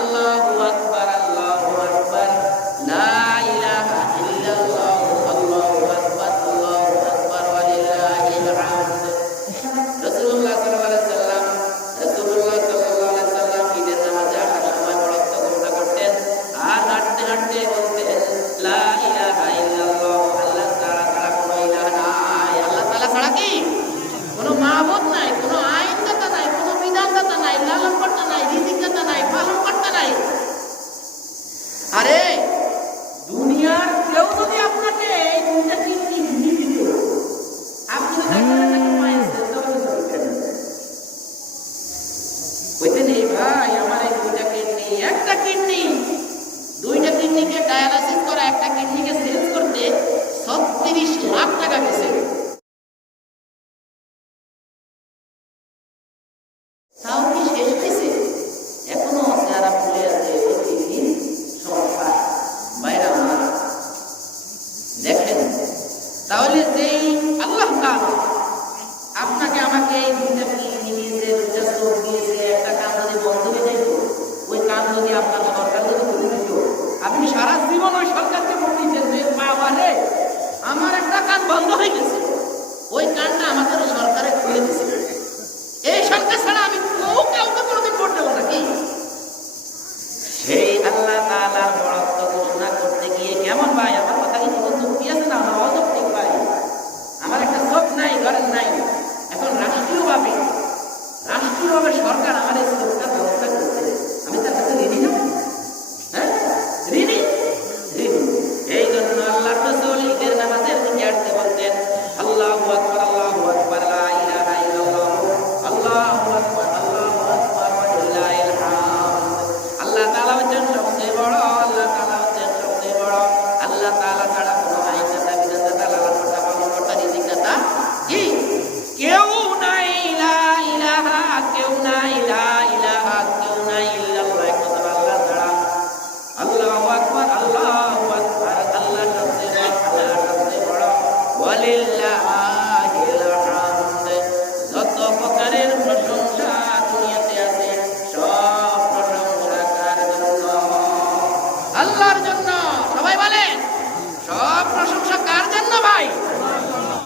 আল্লাহ তাও এখনও যারা পড়ে আছে প্রতিদিন সংখ্যা দেখেন তাহলে যেই আল্লাহ তাহলে Ramón নাই